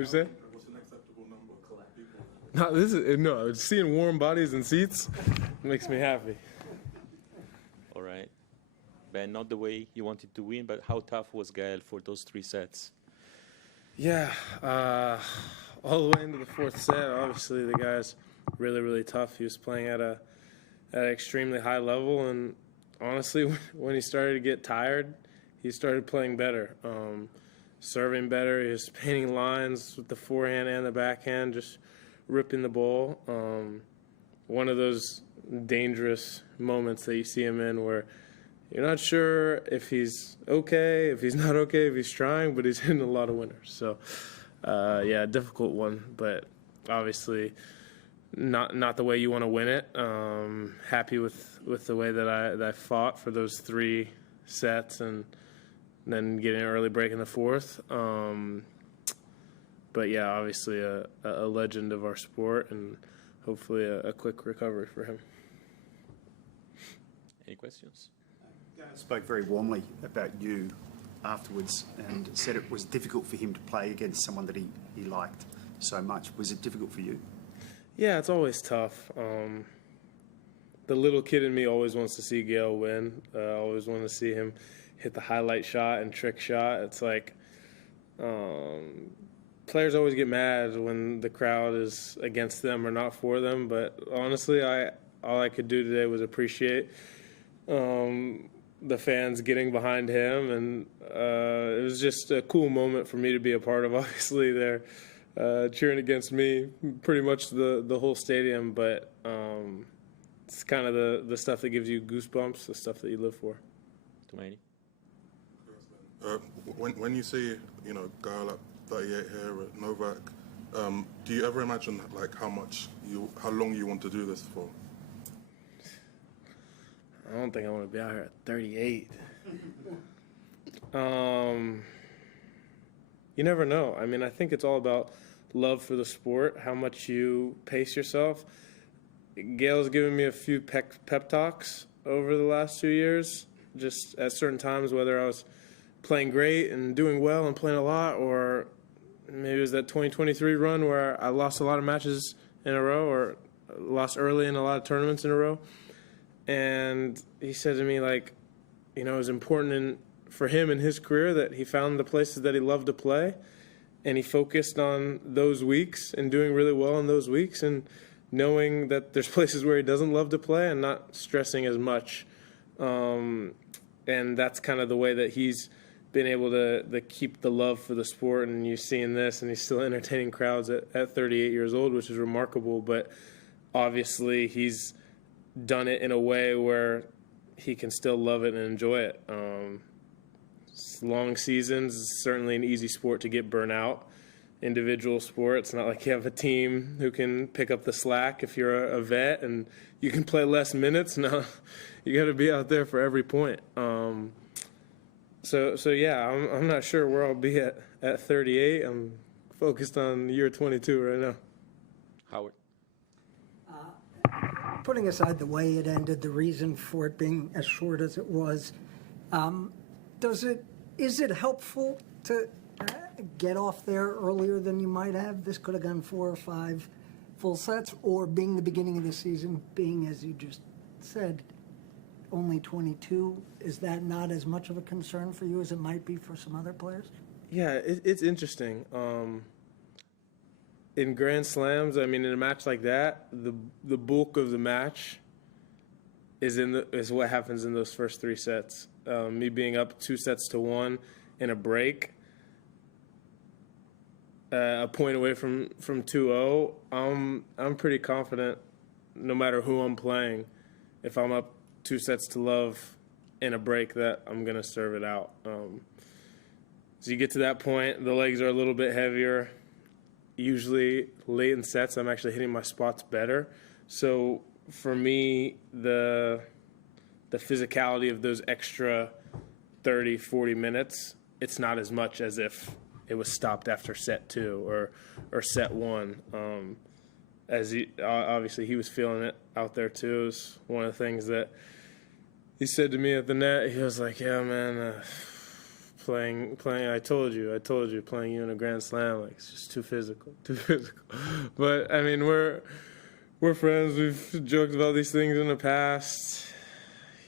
you say? What's an acceptable number of people? No, seeing warm bodies in seats makes me happy. All right. Ben, not the way you wanted to win, but how tough was Gael for those 3 sets? Yeah, all the way into the 4th set, obviously the guy's really, really tough. He was playing at an extremely high level, and honestly, when he started to get tired, he started playing better, serving better. He was painting lines with the forehand and the backhand, just ripping the ball. One of those dangerous moments that you see him in where you're not sure if he's okay, if he's not okay, if he's trying, but he's hitting a lot of winners. So, yeah, difficult one, but obviously not the way you want to win it. Happy with the way that I fought for those 3 sets and then getting an early break in the 4th. But, yeah, obviously a legend of our sport and hopefully a quick recovery for him. Any questions? Spoke very warmly about you afterwards and said it was difficult for him to play against someone that he liked so much. Was it difficult for you? Yeah, it's always tough. The little kid in me always wants to see Gael win. I always want to see him hit the highlight shot and trick shot. It's like players always get mad when the crowd is against them or not for them. But honestly, all I could do today was appreciate the fans getting behind him, and it was just a cool moment for me to be a part of. Obviously, they're cheering against me pretty much the whole stadium, but it's kind of the stuff that gives you goosebumps, the stuff that you live for. Tumaini? When you see, Gael at 38 here at Novak, do you ever imagine like how long you want to do this for? I don't think I want to be out here at 38. You never know. I mean, I think it's all about love for the sport, how much you pace yourself. Gail's given me a few pep talks over the last 2 years, just at certain times, whether I was playing great and doing well and playing a lot, or maybe it was that 2023 run where I lost a lot of matches in a row or lost early in a lot of tournaments in a row. And he said to me, like, it was important for him in his career that he found the places that he loved to play, and he focused on those weeks and doing really well in those weeks and knowing that there's places where he doesn't love to play and not stressing as much. And that's kind of the way that he's been able to keep the love for the sport. And you're seeing this, and he's still entertaining crowds at 38 years old, which is remarkable. But obviously he's done it in a way where he can still love it and enjoy it. Long seasons is certainly an easy sport to get burnt out. Individual sport, it's not like you have a team who can pick up the slack if you're a vet and you can play less minutes. No, you got to be out there for every point. So yeah, I'm not sure where I'll be at 38. I'm focused on year 22 right now. Howard? Putting aside the way it ended, the reason for it being as short as it was, is it helpful to get off there earlier than you might have? This could have gone 4 or 5 full sets, or being the beginning of the season, being, as you just said, only 22. Is that not as much of a concern for you as it might be for some other players? Yeah, it's interesting. In Grand Slams, I mean, in a match like that, the bulk of the match is what happens in those first 3 sets. Me being up 2-1 in a break, a point away from 2-0, I'm pretty confident no matter who I'm playing, if I'm up 2-0 in a break, that I'm going to serve it out. So you get to that point, the legs are a little bit heavier. Usually late in sets, I'm actually hitting my spots better. So for me, the physicality of those extra 30, 40 minutes, it's not as much as if it was stopped after set 2 or set 1. Obviously he was feeling it out there too. It was one of the things that he said to me at the net. He was like, yeah, man, playing. I told you, playing you in a Grand Slam, like, it's just too physical. But I mean, we're friends. We've joked about these things in the past.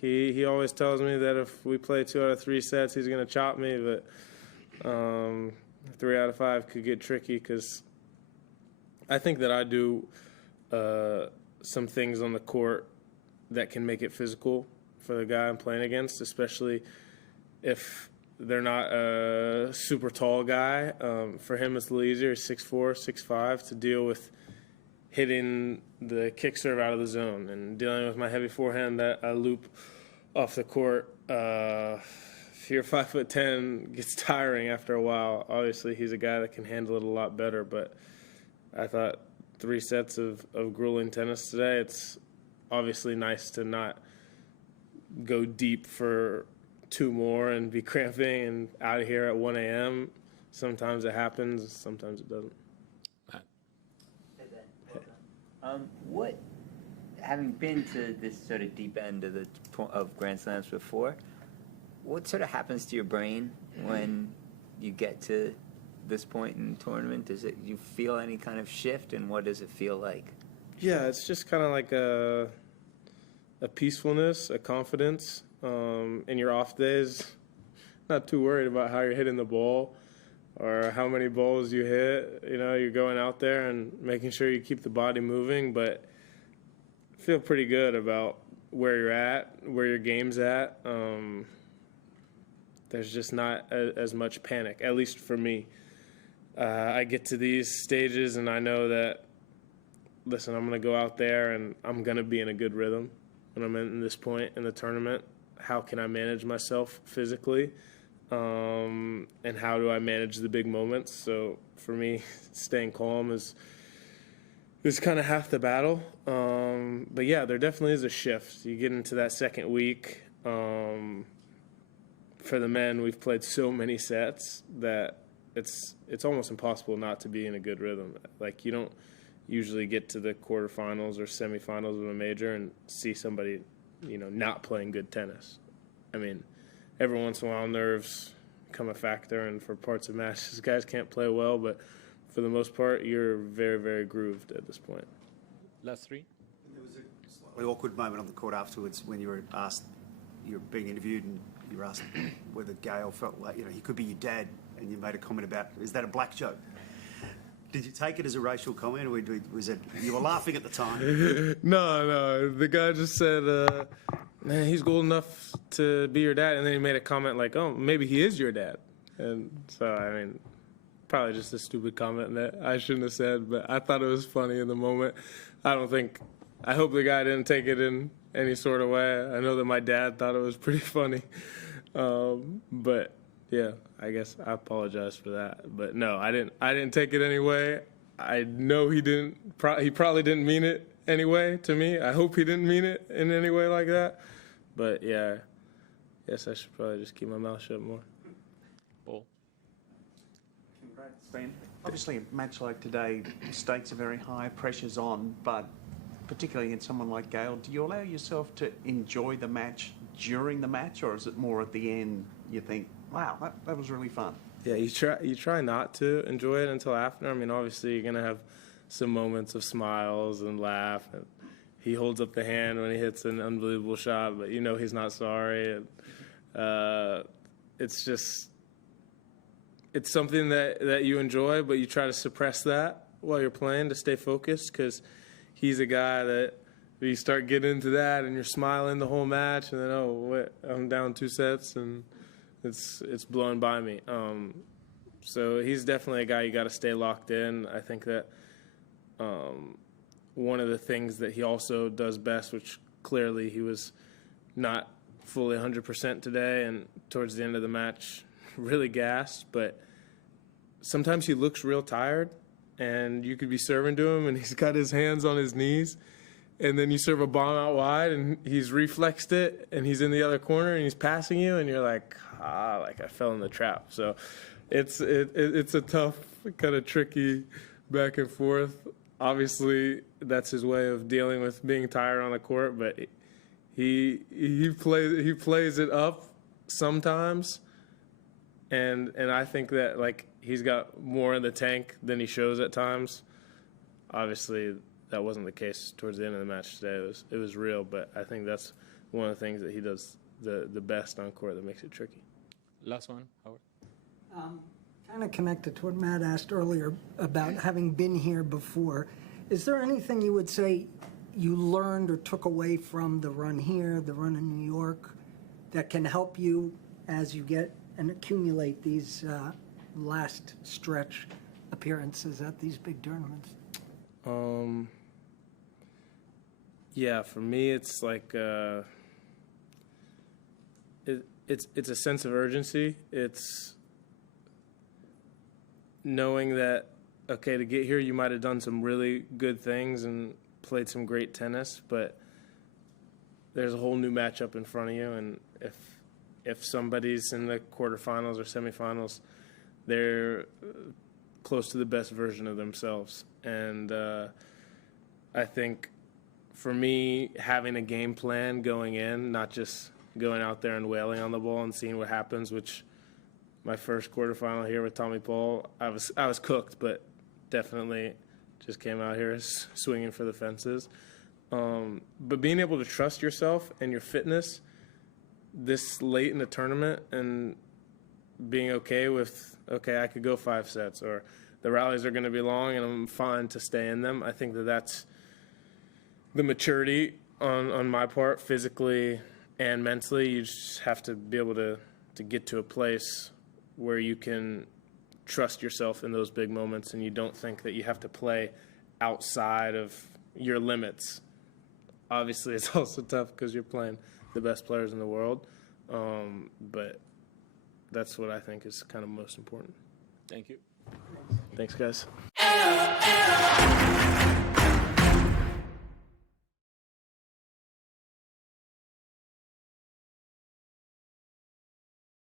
He always tells me that if we play 2 out of 3 sets, he's gonna chop me. But 3 out of 5 could get tricky because I think that I do some things on the court that can make it physical for the guy I'm playing against, especially if they're not a super tall guy. For him, it's a little easier, 6'4", 6'5", to deal with hitting the kick serve out of the zone and dealing with my heavy forehand that I loop off the court. If you're 5'10", gets tiring after a while. Obviously, he's a guy that can handle it a lot better, but I thought 3 sets of grueling tennis today, it's obviously nice to not go deep for 2 more and be cramping and out of here at 1 a.m. Sometimes it happens, sometimes it doesn't. What, having been to this sort of deep end of Grand Slams before, what sort of happens to your brain when you get to this point in the tournament? Do you feel any kind of shift, and what does it feel like? Yeah, it's just kind of like a peacefulness, a confidence. In your off days, not too worried about how you're hitting the ball or how many balls you hit. You know, you're going out there and making sure you keep the body moving, but feel pretty good about where you're at, where your game's at. There's just not as much panic, at least for me. I get to these stages and I know that, listen, I'm going to go out there and I'm going to be in a good rhythm when I'm in this point in the tournament. How can I manage myself physically? And how do I manage the big moments? So for me, staying calm is kind of half the battle. But yeah, there definitely is a shift. You get into that second week. For the men, we've played so many sets that it's almost impossible not to be in a good rhythm. Like, you don't usually get to the quarterfinals or semifinals of a major and see somebody, not playing good tennis. I mean, every once in a while nerves become a factor, and for parts of matches, guys can't play well, but for the most part, you're very, very grooved at this point. Last 3. There was a slightly awkward moment on the court afterwards when you were being interviewed, and you were asked whether Gael felt like, he could be your dad, and you made a comment about, is that a black joke? Did you take it as a racial comment, or was it, you were laughing at the time? No. The guy just said, man, he's old enough to be your dad. And then he made a comment like, oh, maybe he is your dad. And so, I mean, probably just a stupid comment that I shouldn't have said, but I thought it was funny in the moment. I hope the guy didn't take it in any sort of way. I know that my dad thought it was pretty funny. But yeah, I guess I apologize for that. But no, I didn't take it anyway. I know he didn't. He probably didn't mean it anyway to me. I hope he didn't mean it in any way like that. But yeah, guess I should probably just keep my mouth shut more. Paul. Congrats, Ben. Obviously, a match like today, stakes are very high, pressure's on, but particularly in someone like Gael, do you allow yourself to enjoy the match during the match, or is it more at the end you think, wow, that was really fun? Yeah, you try not to enjoy it until after. I mean, obviously you're gonna have some moments of smiles and laugh. And he holds up the hand when he hits an unbelievable shot, but he's not sorry. And it's something that you enjoy, but you try to suppress that while you're playing to stay focused, because he's a guy that you start getting into that and you're smiling the whole match, and then I'm down 2 sets and it's blown by me. So he's definitely a guy you got to stay locked in. I think that one of the things that he also does best, which clearly he was not fully 100% today, and towards the end of the match really gassed, but sometimes he looks real tired, and you could be serving to him and he's got his hands on his knees, and then you serve a bomb out wide and he's reflexed it and he's in the other corner and he's passing you, and you're like I fell in the trap. So it's a tough, kind of tricky back and forth. Obviously that's his way of dealing with being tired on the court, but he plays it up sometimes, and I think that like he's got more in the tank than he shows at times. Obviously, that wasn't the case towards the end of the match today. It was real, but I think that's one of the things that he does the best on court that makes it tricky. Last one, Howard. Kind of connected to what Matt asked earlier about having been here before. Is there anything you would say you learned or took away from the run here, the run in New York, that can help you as you get and accumulate these last stretch appearances at these big tournaments? Yeah, for me, it's like it's a sense of urgency. It's knowing that, okay, to get here, you might have done some really good things and played some great tennis, but there's a whole new matchup in front of you, and if somebody's in the quarterfinals or semifinals, they're close to the best version of themselves. And I think for me, having a game plan going in, not just going out there and wailing on the ball and seeing what happens, which my first quarterfinal here with Tommy Paul, I was cooked, but definitely just came out here swinging for the fences. But being able to trust yourself and your fitness this late in the tournament and being okay with, okay, I could go 5 sets, or the rallies are going to be long and I'm fine to stay in them. I think that that's the maturity on my part, physically and mentally. You just have to be able to get to a place where you can trust yourself in those big moments and you don't think that you have to play outside of your limits. Obviously, it's also tough because you're playing the best players in the world, but that's what I think is kind of most important. Thank you. Thanks, guys.